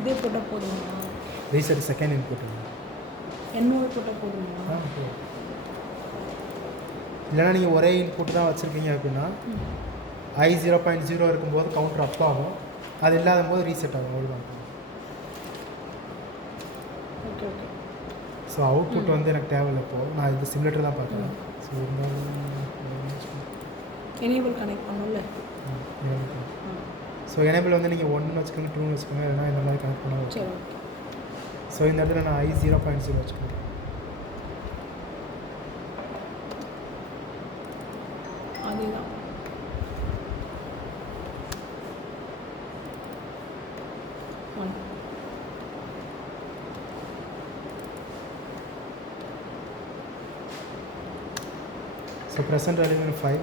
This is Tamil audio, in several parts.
இதே போட்டால் போதுங்களா? ரீசெட் செகண்ட் இன்புட் என்னோட போட்டால் போதுங்களா? இல்லைனா நீங்கள் ஒரே இன்புட் தான் வச்சுருக்கீங்க அப்படின்னா I 0.0 இருக்கும்போது கவுண்டர் அப் ஆகும், அது இல்லாத போது ரீசெட் ஆகும், அவ்வளோதான். Okay okay. ஸோ அவுட்புட் வந்து எனக்கு தேவையில்லை. இப்போது நான் இது சிமுலேட்டர் தான் பார்க்குறேன். ஸோ எனேபிள் கனெக்ட் பண்ணல. ஸோ எனேபிள் வந்து நீங்கள் 1 வச்சுக்கோங்க, 2 வச்சுக்கோங்க, இல்லைனா இந்த மாதிரி கனெக்ட் பண்ண. சரி ஓகே. ஸோ இந்த இடத்துல நான் I 0.0 வச்சுக்கோங்க. அதுதான் ஸோ ப்ரெசென்ட் வேல்யூ 5.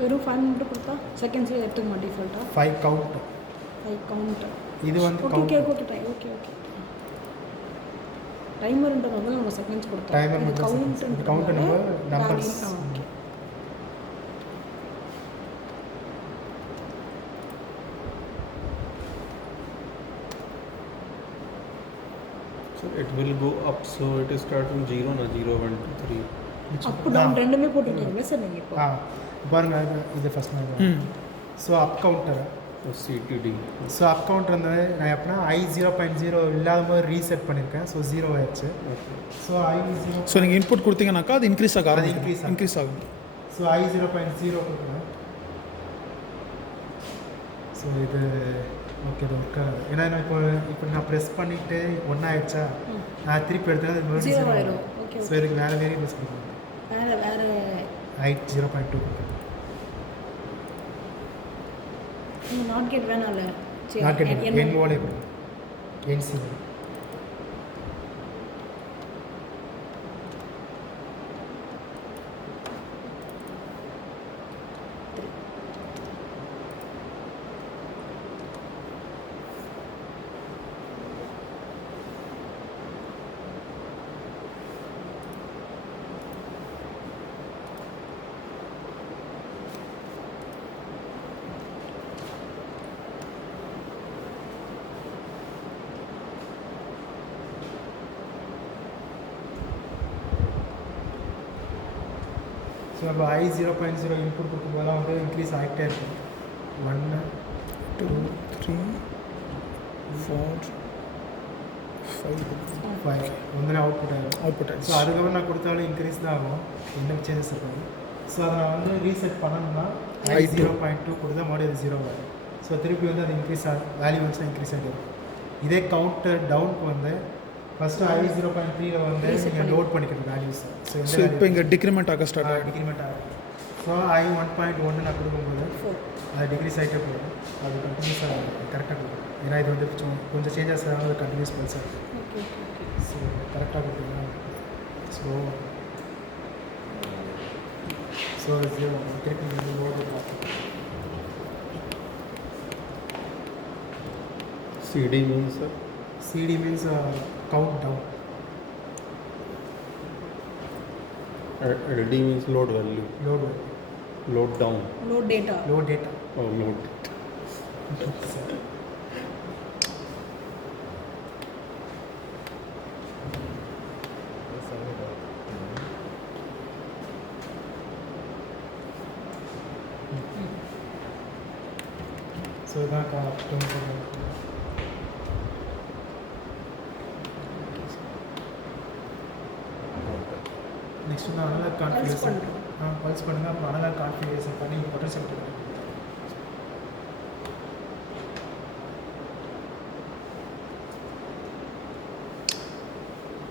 வெறும் 5 மட்டும் கொடுத்தா செகண்ட்ஸே எடுத்துக்க மாட்டேன் டிஃபால்ட்டாக. 5 கவுண்ட். 5 கவுண்ட். இது வந்து okay okay okay okay okay. டைமர்ன்றதால நம்ம செகண்ட்ஸ் கொடுத்தோம். டைமர் இது count numbers. Okay. So it will go up, so it is start from 0 na 0 1 2 3 up down ரெண்டுமே போட்டுருக்கீங்களா சார் நீங்கள்? இப்போ பாருங்க, இது ஃபர்ஸ்ட் நான். So up counter CTD. So up counter வந்து நான் எப்படின்னா I 0.0 இல்லாத போது ரீசெட் பண்ணியிருக்கேன். ஸோ 0 ஆயிடுச்சு. So I 0. ஸோ நீங்கள் இன்புட் கொடுத்தீங்கன்னாக்கா அது இன்க்ரீஸ் ஆக இன்க்ரீஸ் ஆகும். ஸோ I 0.0 கொடுக்குறேன். ஸோ இது ஓகே, இது ஒர்க் ஆகுது. ஏன்னா நான் இப்போ நான் ப்ரெஸ் பண்ணிவிட்டு ஒன்றா ஆயிடுச்சா, நான் திருப்பி எடுத்துனா அது மறுபடியும் 0 ஆயிடும். ஓகே. ஸோ இதுக்கு வேறு வேரியபிள்ஸ் கொடுக்கணும். வேறு I 0.2 நீங்கள் நாட் கேட் வேணாம்ல? நாட் கேட் என் ஓலே கொடுக்கும். NC ஸோ நம்ம I 0.0 இன்புட் கொடுக்கும்போதெல்லாம் வந்து இன்க்ரீஸ் ஆகிட்டே இருக்கும். 1 2 3 4 5 ஒன்றுமே அவுட்புட் ஆகும். ஸோ அதுக்கப்புறம் நான் கொடுத்தாலும் இன்க்ரீஸ் தான் ஆகும், என்ன சேஞ்சஸ் இருக்கும். ஸோ அதை நான் வந்து ரீசெட் பண்ணணும்னா I 0.2 கொடுத்தா மறுபடியும் அது 0 ஆகும். ஸோ திருப்பி வந்து அது இன்க்ரீஸ் வேல்யூ வந்துச்சுன்னா இன்க்ரீஸ் ஆகிடும். இதே கவுண்டர் டவுனுக்கு வந்து ஃபஸ்ட்டு I 0.3 வந்து நீங்கள் லோட் பண்ணிக்கணும் வேல்யூஸ். ஸோ இப்போ இங்கே டிக்ரிமெண்ட் ஆக ஸ்டார்ட் ஆகும். டிக்ரிமெண்ட் ஆகும். ஸோ I 1.1 நான் கொடுக்கும்போது அது டிக்ரீஸ் ஆகிட்டே போகும். அது கண்டினியூஸாக கரெக்டாக கொடுக்கும். ஏன்னா இது வந்து கொஞ்சம் சேஞ்சஸ் ஆகும், அது கண்டினியூஸ் பல்ஸ் ஆகும். ஸோ கரெக்டாக கொடுத்தீங்கன்னா ஸோ திருப்பி லோடு பார்த்து. CD means sir? CD means count down. LD means load value. Load down. Load data. Oh, load data. So that next one another configuration. Pulse பண்ணுங்க. அப்புறம் another configuration பண்ணி பொட்டன்ஷியல் கொடுங்க.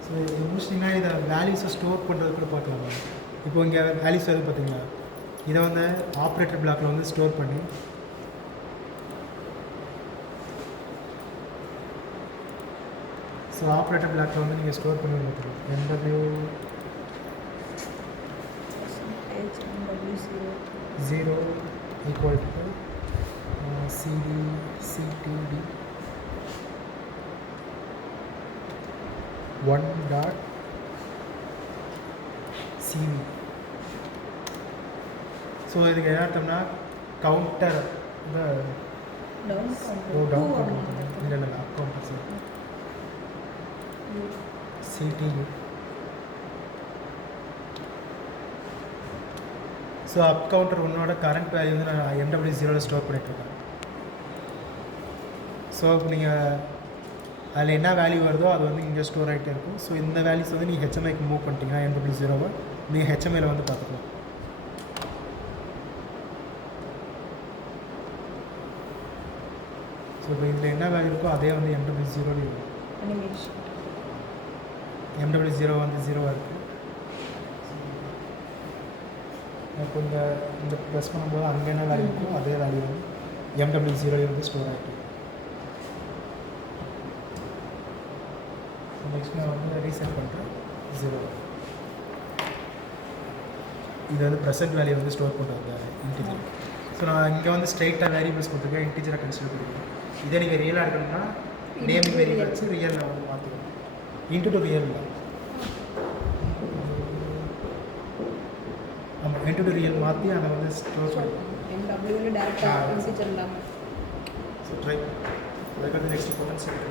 ஸோ இது முடிச்சிட்டிங்கன்னா இதை வேல்யூஸை ஸ்டோர் பண்ணுறது கூட பார்க்கலாமா? இப்போ இங்கே வேல்யூஸ் வருது பார்த்தீங்களா, இதை வந்து ஆப்ரேட்டர் பிளாக்கில் வந்து ஸ்டோர் பண்ணி ஸோ ஆப்ரேட்டர் பிளாக்கில் வந்து நீங்கள் ஸ்டோர் பண்ணி வைக்கணும். NW 0 equal to CD CTD 1 dot CV. So இதுக்கு என்ன அர்த்தம்னா கவுண்டர் இந்த டவுன் ஓ டவுன் கவுண்டர் கவுண்டர் இல்லை up counter sir CTU. So up counter ஒன்னோட கரண்ட் வேல்யூ வந்து நான் MW0 ஸ்டோர் பண்ணிட்டுருக்கேன். ஸோ இப்போ நீங்கள் அதில் என்ன வேல்யூ வருதோ அது வந்து இங்கே ஸ்டோர் ஆகிட்டே இருக்கும். ஸோ இந்த வேல்யூஸ் வந்து நீங்கள் ஹெச்எம்ஐக்கு மூவ் பண்ணிட்டீங்கன்னா MW0வை நீங்கள் ஹெச்எம்ஐயில் வந்து பார்த்துக்கலாம். ஸோ இப்போ இதில் என்ன வேல்யூ இருக்கோ அதே வந்து MW0 இருக்கும். அனிமேஷன் MW0 வந்து 0 இருக்குது. இப்போ இந்த ப்ரெஸ் பண்ணும்போது அங்கே என்ன வேல்யூ இருக்கோ அதே வேல்யூ வந்து MW0 வந்து ஸ்டோர் ஆகிட்டு. நெக்ஸ்ட் நான் வந்து ரீசெட் பண்ணுறேன் 0. இது வந்து ப்ரெசென்ட் வேல்யூ வந்து ஸ்டோர் பண்ணுறது இன்டிஜர். ஸோ நான் இங்கே வந்து ஸ்ட்ரைட்டாக வேரியபிள்ஸ் கொடுத்துருக்கேன், இன்டிஜரை கன்சிடர் பண்ணிக்கிறேன். இதே நீங்கள் ரியலாக எடுக்கணும்னா நேமிங் வேரியபிள் வச்சு ரியலில் வந்து மாற்றிக்கணும். இன்ட்டு டு ரியல் தான். ஆமாம், இன்ட்டு டு ரியல் மாற்றி அதை வந்து ஸ்டோர் பண்ணணும். MW டேரெக்டாக ப்ரொசீஜர் இல்லாமல். ஸோ ட்ரை அதுக்கு வந்து நெக்ஸ்ட் பொட்டன்ஷியல்